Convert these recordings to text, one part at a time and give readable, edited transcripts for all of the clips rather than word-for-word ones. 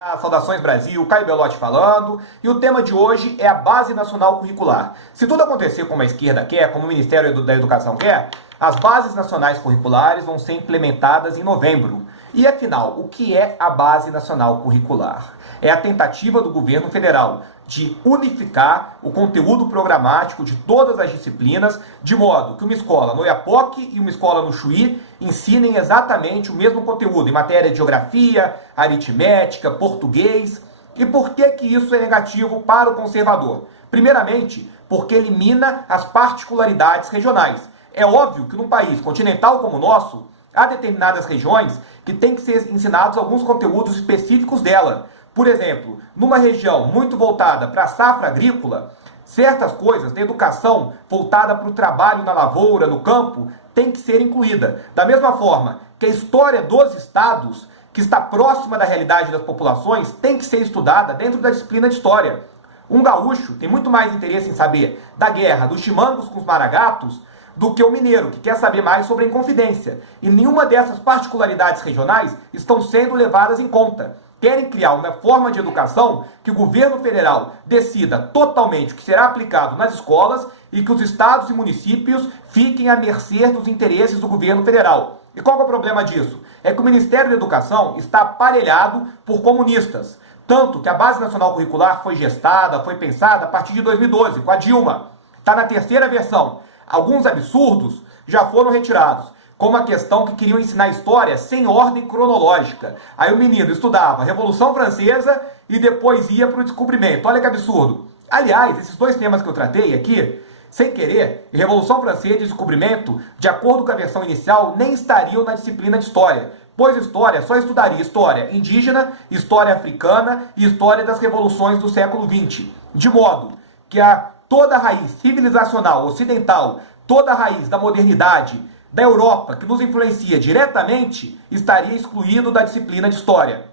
Saudações Brasil, Caio Belotti falando, e o tema de hoje é a Base Nacional Curricular. Se tudo acontecer como a esquerda quer, como o Ministério da Educação quer, as bases nacionais curriculares vão ser implementadas em novembro. E afinal, o que é a Base Nacional Curricular? É a tentativa do governo federal de unificar o conteúdo programático de todas as disciplinas, de modo que uma escola no Oiapoque e uma escola no Chuí ensinem exatamente o mesmo conteúdo em matéria de geografia, aritmética, português. E por que isso é negativo para o conservador? Primeiramente, porque elimina as particularidades regionais. É óbvio que num país continental como o nosso, há determinadas regiões que têm que ser ensinados alguns conteúdos específicos dela. Por exemplo, numa região muito voltada para a safra agrícola, certas coisas da educação voltada para o trabalho na lavoura, no campo, tem que ser incluída. Da mesma forma que a história dos estados, que está próxima da realidade das populações, tem que ser estudada dentro da disciplina de história. Um gaúcho tem muito mais interesse em saber da guerra dos chimangos com os maragatos do que o mineiro, que quer saber mais sobre a Inconfidência. E nenhuma dessas particularidades regionais estão sendo levadas em conta. Querem criar uma forma de educação que o governo federal decida totalmente o que será aplicado nas escolas e que os estados e municípios fiquem à mercê dos interesses do governo federal. E qual é o problema disso? É que o Ministério da Educação está aparelhado por comunistas. Tanto que a Base Nacional Curricular foi gestada, foi pensada a partir de 2012, com a Dilma. Está na terceira versão. Alguns absurdos já foram retirados, como a questão que queriam ensinar história sem ordem cronológica. Aí o menino estudava a Revolução Francesa e depois ia para o descobrimento. Olha que absurdo. Aliás, esses dois temas que eu tratei aqui, sem querer, Revolução Francesa e descobrimento, de acordo com a versão inicial, nem estariam na disciplina de história, pois história só estudaria história indígena, história africana e história das revoluções do século XX. De modo que toda a raiz civilizacional ocidental, toda a raiz da modernidade, da Europa, que nos influencia diretamente, estaria excluído da disciplina de história.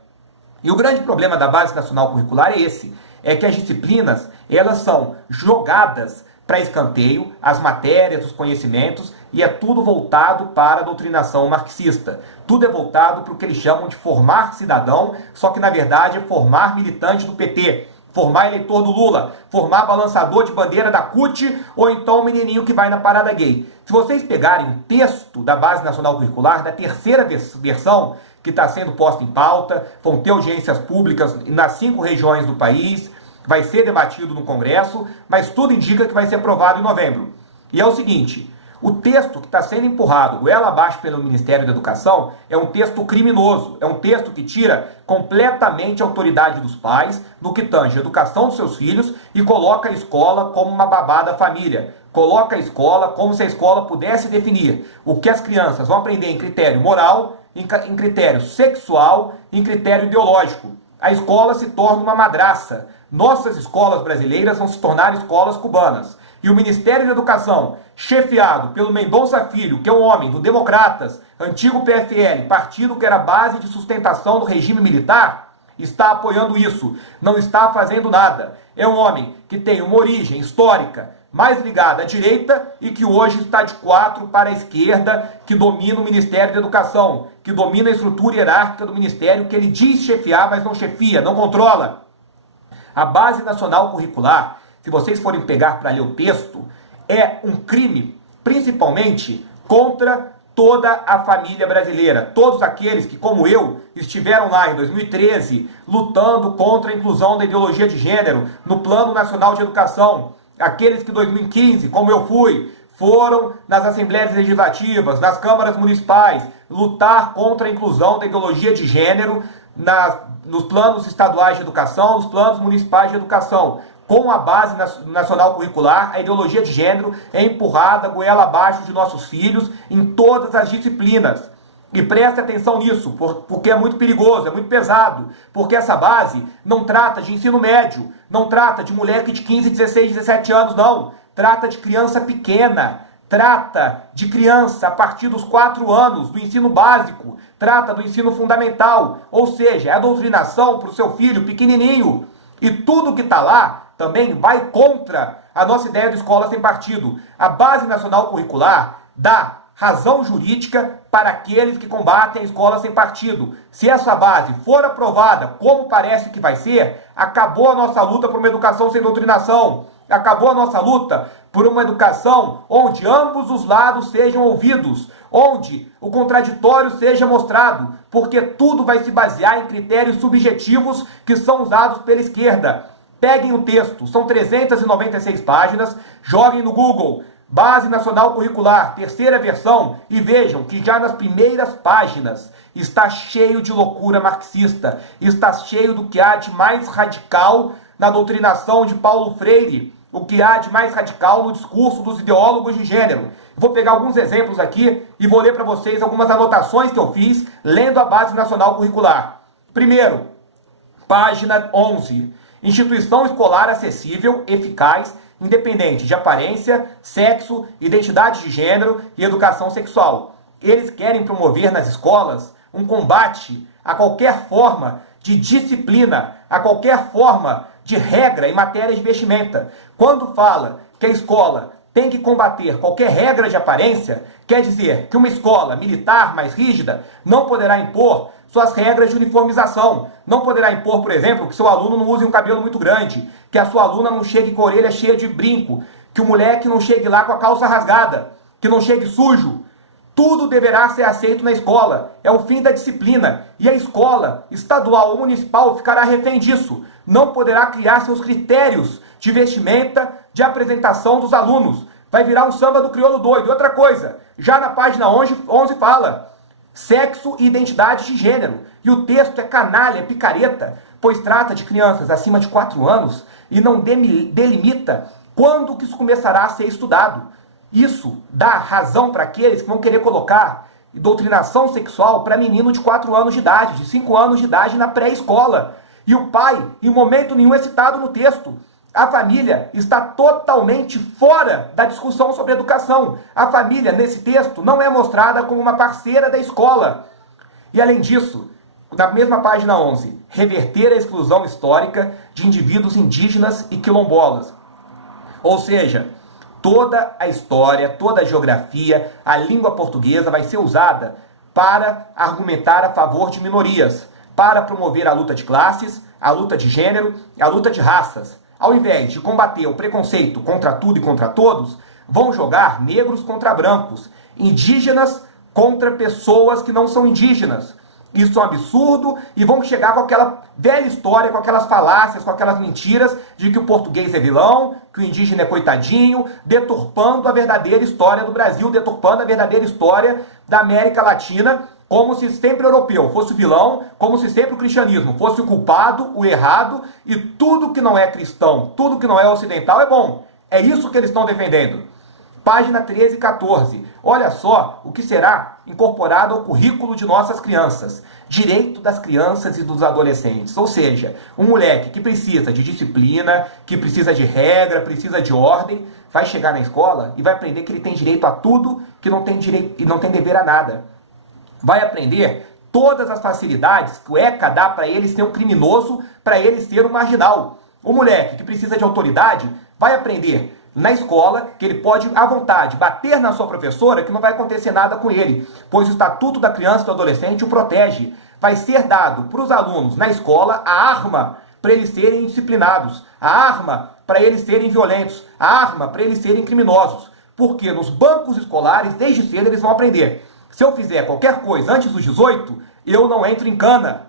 E o grande problema da Base Nacional Curricular é esse, é que as disciplinas, elas são jogadas para escanteio, as matérias, os conhecimentos, e é tudo voltado para a doutrinação marxista. Tudo é voltado para o que eles chamam de formar cidadão, só que na verdade é formar militante do PT, formar eleitor do Lula, formar balançador de bandeira da CUT, ou então o menininho que vai na parada gay. Se vocês pegarem o texto da Base Nacional Curricular, da terceira versão, que está sendo posta em pauta, vão ter audiências públicas nas 5 regiões do país, vai ser debatido no Congresso, mas tudo indica que vai ser aprovado em novembro. E é o seguinte, o texto que está sendo empurrado goela abaixo pelo Ministério da Educação é um texto criminoso, é um texto que tira completamente a autoridade dos pais no que tange a educação dos seus filhos e coloca a escola como uma babá da família. Coloca a escola como se a escola pudesse definir o que as crianças vão aprender em critério moral, em critério sexual, em critério ideológico. A escola se torna uma madraça. Nossas escolas brasileiras vão se tornar escolas cubanas. E o Ministério da Educação, chefiado pelo Mendonça Filho, que é um homem do Democratas, antigo PFL, partido que era base de sustentação do regime militar, está apoiando isso, não está fazendo nada. É um homem que tem uma origem histórica mais ligada à direita e que hoje está de 4 para a esquerda, que domina o Ministério da Educação, que domina a estrutura hierárquica do Ministério, que ele diz chefiar, mas não chefia, não controla. A Base Nacional Curricular, se vocês forem pegar para ler o texto, é um crime, principalmente contra toda a família brasileira. Todos aqueles que, como eu, estiveram lá em 2013 lutando contra a inclusão da ideologia de gênero no Plano Nacional de Educação. Aqueles que em 2015, como eu fui, foram nas assembleias legislativas, nas câmaras municipais, lutar contra a inclusão da ideologia de gênero nos planos estaduais de educação, nos planos municipais de educação. Com a Base Nacional Curricular, a ideologia de gênero é empurrada goela abaixo de nossos filhos em todas as disciplinas. E preste atenção nisso, porque é muito perigoso, é muito pesado, porque essa base não trata de ensino médio, não trata de moleque de 15, 16, 17 anos, não. Trata de criança pequena, trata de criança a partir dos 4 anos, do ensino básico, trata do ensino fundamental, ou seja, é a doutrinação para o seu filho pequenininho. E tudo que está lá também vai contra a nossa ideia de escola sem partido. A Base Nacional Curricular dá razão jurídica para aqueles que combatem a escola sem partido. Se essa base for aprovada, como parece que vai ser, acabou a nossa luta por uma educação sem doutrinação. Acabou a nossa luta por uma educação onde ambos os lados sejam ouvidos, onde o contraditório seja mostrado, porque tudo vai se basear em critérios subjetivos que são usados pela esquerda. Peguem o texto, são 396 páginas, joguem no Google, Base Nacional Curricular, terceira versão, e vejam que já nas primeiras páginas está cheio de loucura marxista, está cheio do que há de mais radical na doutrinação de Paulo Freire, o que há de mais radical no discurso dos ideólogos de gênero. Vou pegar alguns exemplos aqui e vou ler para vocês algumas anotações que eu fiz lendo a Base Nacional Curricular. Primeiro, página 11. Instituição escolar acessível, eficaz, independente de aparência, sexo, identidade de gênero e educação sexual. Eles querem promover nas escolas um combate a qualquer forma de disciplina, a qualquer forma de regra em matéria de vestimenta. Quando fala que a escola tem que combater qualquer regra de aparência, quer dizer que uma escola militar mais rígida não poderá impor suas regras de uniformização. Não poderá impor, por exemplo, que seu aluno não use um cabelo muito grande, que a sua aluna não chegue com a orelha cheia de brinco, que o moleque não chegue lá com a calça rasgada, que não chegue sujo. Tudo deverá ser aceito na escola. É o fim da disciplina. E a escola, estadual ou municipal, ficará refém disso. Não poderá criar seus critérios de vestimenta, de apresentação dos alunos. Vai virar um samba do crioulo doido. E outra coisa, já na página 11 fala sexo e identidade de gênero. E o texto é canalha, é picareta, pois trata de crianças acima de 4 anos e não delimita quando que isso começará a ser estudado. Isso dá razão para aqueles que vão querer colocar doutrinação sexual para menino de 4 anos de idade, de 5 anos de idade na pré-escola. E o pai, em momento nenhum, é citado no texto. A família está totalmente fora da discussão sobre educação. A família, nesse texto, não é mostrada como uma parceira da escola. E além disso, na mesma página 11, reverter a exclusão histórica de indivíduos indígenas e quilombolas. Ou seja, toda a história, toda a geografia, a língua portuguesa vai ser usada para argumentar a favor de minorias, para promover a luta de classes, a luta de gênero, a luta de raças. Ao invés de combater o preconceito contra tudo e contra todos, vão jogar negros contra brancos, indígenas contra pessoas que não são indígenas. Isso é um absurdo e vão chegar com aquela velha história, com aquelas falácias, com aquelas mentiras de que o português é vilão, que o indígena é coitadinho, deturpando a verdadeira história do Brasil, deturpando a verdadeira história da América Latina, como se sempre o europeu fosse o vilão, como se sempre o cristianismo fosse o culpado, o errado, e tudo que não é cristão, tudo que não é ocidental é bom. É isso que eles estão defendendo. Página 13 e 14. Olha só o que será incorporado ao currículo de nossas crianças. Direito das crianças e dos adolescentes. Ou seja, um moleque que precisa de disciplina, que precisa de regra, precisa de ordem, vai chegar na escola e vai aprender que ele tem direito a tudo, que não tem direito e não tem dever a nada. Vai aprender todas as facilidades que o ECA dá para ele ser um criminoso, para ele ser um marginal. O moleque que precisa de autoridade vai aprender na escola que ele pode, à vontade, bater na sua professora, que não vai acontecer nada com ele, pois o Estatuto da Criança e do Adolescente o protege. Vai ser dado para os alunos na escola a arma para eles serem disciplinados, a arma para eles serem violentos, a arma para eles serem criminosos. Porque nos bancos escolares, desde cedo, eles vão aprender. Se eu fizer qualquer coisa antes dos 18, eu não entro em cana.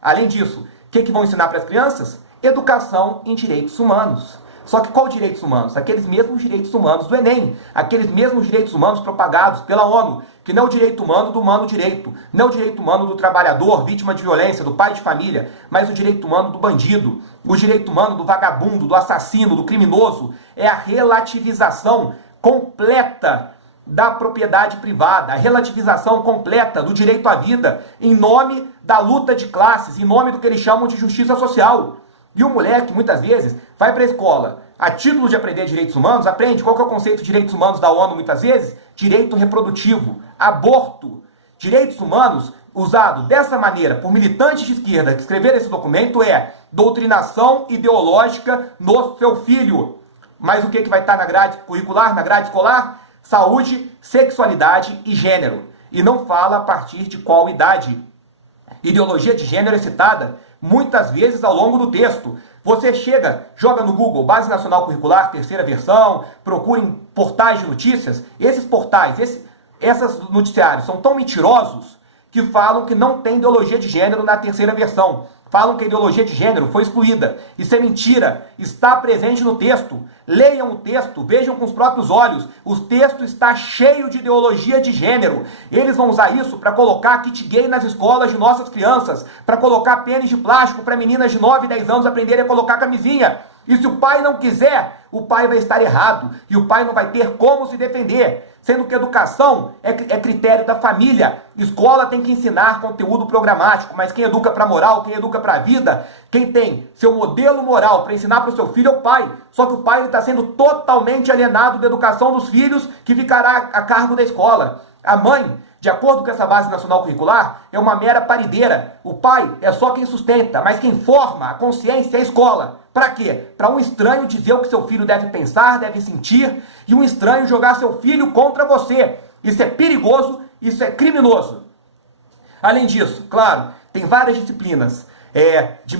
Além disso, o que vão ensinar para as crianças? Educação em direitos humanos. Só que qual direitos humanos? Aqueles mesmos direitos humanos do Enem. Aqueles mesmos direitos humanos propagados pela ONU. Que não é o direito humano do humano direito. Não é o direito humano do trabalhador, vítima de violência, do pai de família. Mas o direito humano do bandido. O direito humano do vagabundo, do assassino, do criminoso. É a relativização completa da propriedade privada. A relativização completa do direito à vida. Em nome da luta de classes. Em nome do que eles chamam de justiça social. E o moleque, muitas vezes, vai para a escola. A título de aprender direitos humanos, aprende qual que é o conceito de direitos humanos da ONU, muitas vezes? Direito reprodutivo, aborto. Direitos humanos, usado dessa maneira por militantes de esquerda que escreveram esse documento, é doutrinação ideológica no seu filho. Mas o que vai estar na grade curricular, na grade escolar? saúde, sexualidade e gênero. E não fala a partir de qual idade. Ideologia de gênero é citada muitas vezes ao longo do texto. Você chega, joga no Google, Base Nacional Curricular, terceira versão, procura em portais de notícias. Esses portais, esses noticiários são tão mentirosos que falam que não tem ideologia de gênero na terceira versão. Falam que a ideologia de gênero foi excluída. Isso é mentira. Está presente no texto. Leiam o texto, vejam com os próprios olhos. O texto está cheio de ideologia de gênero. Eles vão usar isso para colocar kit gay nas escolas de nossas crianças, para colocar pênis de plástico para meninas de 9 e 10 anos aprenderem a colocar camisinha. E se o pai não quiser, o pai vai estar errado. E o pai não vai ter como se defender. Sendo que educação é critério da família. Escola tem que ensinar conteúdo programático, mas quem educa para moral, quem educa para a vida, quem tem seu modelo moral para ensinar para o seu filho é o pai. Só que o pai está sendo totalmente alienado da educação dos filhos, que ficará a cargo da escola. A mãe, de acordo com essa base nacional curricular, é uma mera parideira. O pai é só quem sustenta, mas quem forma a consciência é a escola. Para quê? Para um estranho dizer o que seu filho deve pensar, deve sentir, e um estranho jogar seu filho contra você. Isso é perigoso, isso é criminoso. Além disso, claro, tem várias disciplinas de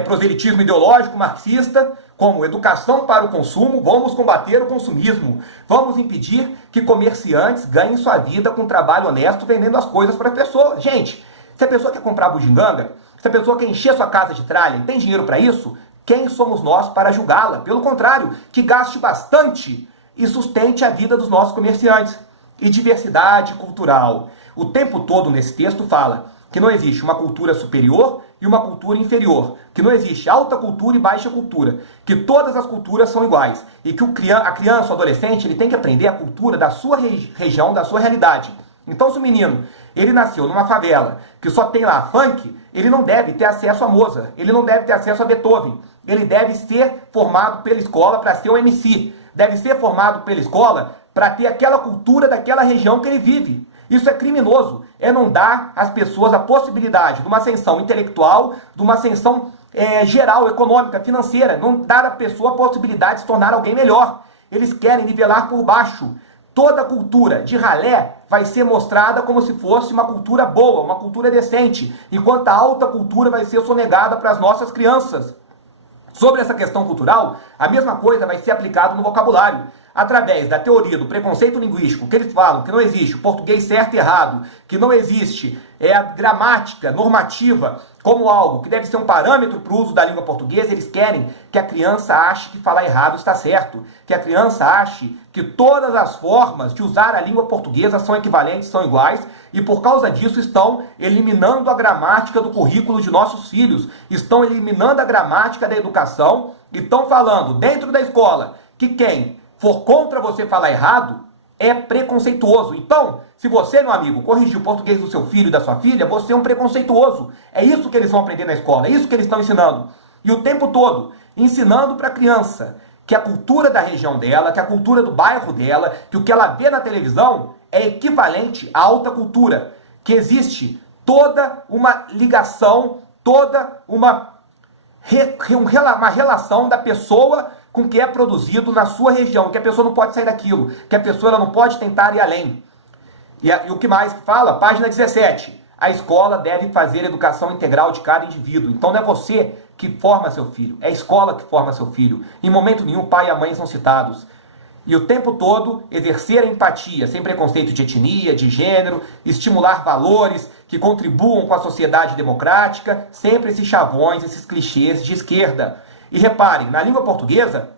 proselitismo ideológico marxista, como educação para o consumo, vamos combater o consumismo, vamos impedir que comerciantes ganhem sua vida com trabalho honesto vendendo as coisas para as pessoas. Gente, se a pessoa quer comprar bugiganga, se a pessoa quer encher sua casa de tralha e tem dinheiro para isso, quem somos nós para julgá-la? Pelo contrário, que gaste bastante e sustente a vida dos nossos comerciantes. E diversidade cultural. O tempo todo nesse texto fala que não existe uma cultura superior e uma cultura inferior, que não existe alta cultura e baixa cultura, que todas as culturas são iguais e que a criança, o adolescente, ele tem que aprender a cultura da sua região, da sua realidade. Então, se o menino ele nasceu numa favela que só tem lá funk, ele não deve ter acesso a Mozart, ele não deve ter acesso a Beethoven, ele deve ser formado pela escola para ser um MC, deve ser formado pela escola para ter aquela cultura daquela região que ele vive. Isso é criminoso, é não dar às pessoas a possibilidade de uma ascensão intelectual, de uma ascensão geral, econômica, financeira, não dar à pessoa a possibilidade de se tornar alguém melhor. Eles querem nivelar por baixo. Toda cultura de ralé vai ser mostrada como se fosse uma cultura boa, uma cultura decente, enquanto a alta cultura vai ser sonegada para as nossas crianças. Sobre essa questão cultural, a mesma coisa vai ser aplicada no vocabulário. Através da teoria do preconceito linguístico, que eles falam que não existe o português certo e errado, que não existe a gramática normativa como algo que deve ser um parâmetro para o uso da língua portuguesa, eles querem que a criança ache que falar errado está certo, que a criança ache que todas as formas de usar a língua portuguesa são equivalentes, são iguais, e por causa disso estão eliminando a gramática do currículo de nossos filhos, estão eliminando a gramática da educação, e estão falando dentro da escola que quem for contra você falar errado, é preconceituoso. Então, se você, meu amigo, corrigir o português do seu filho e da sua filha, você é um preconceituoso. É isso que eles vão aprender na escola, é isso que eles estão ensinando. E o tempo todo, ensinando para a criança que a cultura da região dela, que a cultura do bairro dela, que o que ela vê na televisão é equivalente à alta cultura. Que existe toda uma ligação, toda uma relação da pessoa com o que é produzido na sua região, que a pessoa não pode sair daquilo, que a pessoa ela não pode tentar ir além. E o que mais fala? Página 17. A escola deve fazer educação integral de cada indivíduo. Então não é você que forma seu filho, é a escola que forma seu filho. Em momento nenhum, pai e a mãe são citados. E o tempo todo, exercer a empatia, sem preconceito de etnia, de gênero, estimular valores que contribuam com a sociedade democrática, sempre esses chavões, esses clichês de esquerda. E reparem, na língua portuguesa,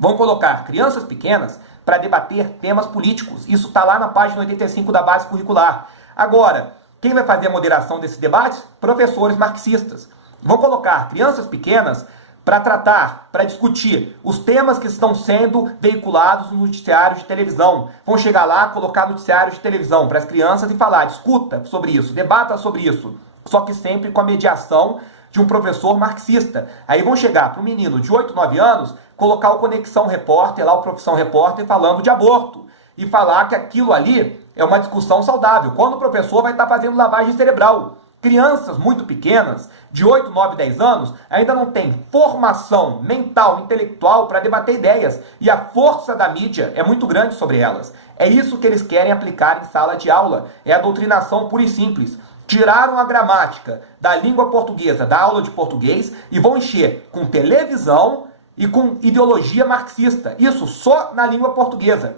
vão colocar crianças pequenas para debater temas políticos. Isso está lá na página 85 da base curricular. Agora, quem vai fazer a moderação desses debates? Professores marxistas. Vão colocar crianças pequenas para tratar, para discutir os temas que estão sendo veiculados nos noticiários de televisão. Vão chegar lá, colocar noticiários de televisão para as crianças e falar, discuta sobre isso, debata sobre isso. Só que sempre com a mediação de um professor marxista. Aí vão chegar para um menino de 8, 9 anos, colocar o Conexão Repórter, lá o Profissão Repórter, falando de aborto. E falar que aquilo ali é uma discussão saudável. Quando o professor vai estar fazendo lavagem cerebral. Crianças muito pequenas, de 8, 9, 10 anos, ainda não têm formação mental, intelectual para debater ideias. E a força da mídia é muito grande sobre elas. É isso que eles querem aplicar em sala de aula. É a doutrinação pura e simples. Tiraram a gramática da língua portuguesa, da aula de português, e vão encher com televisão e com ideologia marxista. Isso só na língua portuguesa.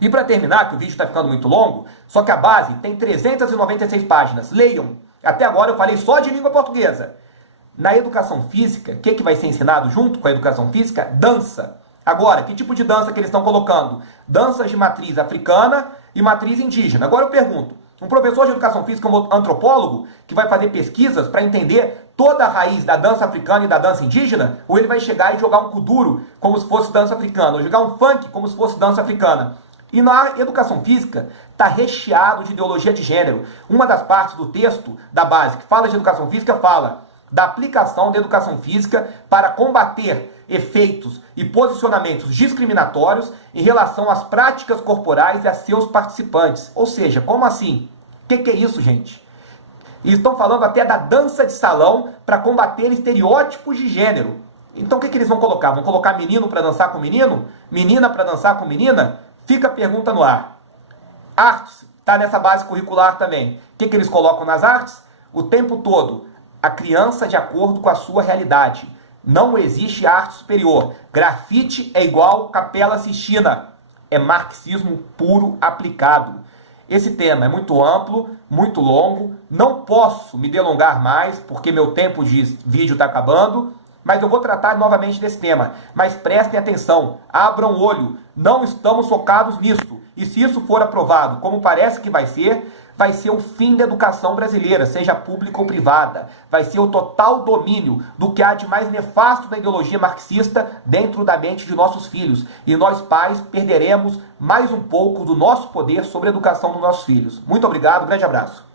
E para terminar, que o vídeo está ficando muito longo, só que a base tem 396 páginas. Leiam. Até agora eu falei só de língua portuguesa. Na educação física, o que vai ser ensinado junto com a educação física? Dança. Agora, que tipo de dança que eles estão colocando? Danças de matriz africana e matriz indígena. Agora eu pergunto, um professor de educação física, um antropólogo, que vai fazer pesquisas para entender toda a raiz da dança africana e da dança indígena, ou ele vai chegar e jogar um kuduro como se fosse dança africana, ou jogar um funk como se fosse dança africana? E na educação física está recheado de ideologia de gênero. Uma das partes do texto da base que fala de educação física fala da aplicação da educação física para combater efeitos e posicionamentos discriminatórios em relação às práticas corporais e a seus participantes. Ou seja, como assim? O que é isso, gente? E estão falando até da dança de salão para combater estereótipos de gênero. Então o que eles vão colocar? Vão colocar menino para dançar com menino? Menina para dançar com menina? Fica a pergunta no ar. Artes está nessa base curricular também. O que eles colocam nas artes? O tempo todo, a criança de acordo com a sua realidade. Não existe arte superior. Grafite é igual Capela Sistina. É marxismo puro aplicado. Esse tema é muito amplo, muito longo. Não posso me delongar mais, porque meu tempo de vídeo está acabando. Mas eu vou tratar novamente desse tema. Mas prestem atenção, abram o olho, não estamos focados nisso. E se isso for aprovado, como parece que vai ser o fim da educação brasileira, seja pública ou privada. Vai ser o total domínio do que há de mais nefasto da ideologia marxista dentro da mente de nossos filhos. E nós, pais, perderemos mais um pouco do nosso poder sobre a educação dos nossos filhos. Muito obrigado, grande abraço.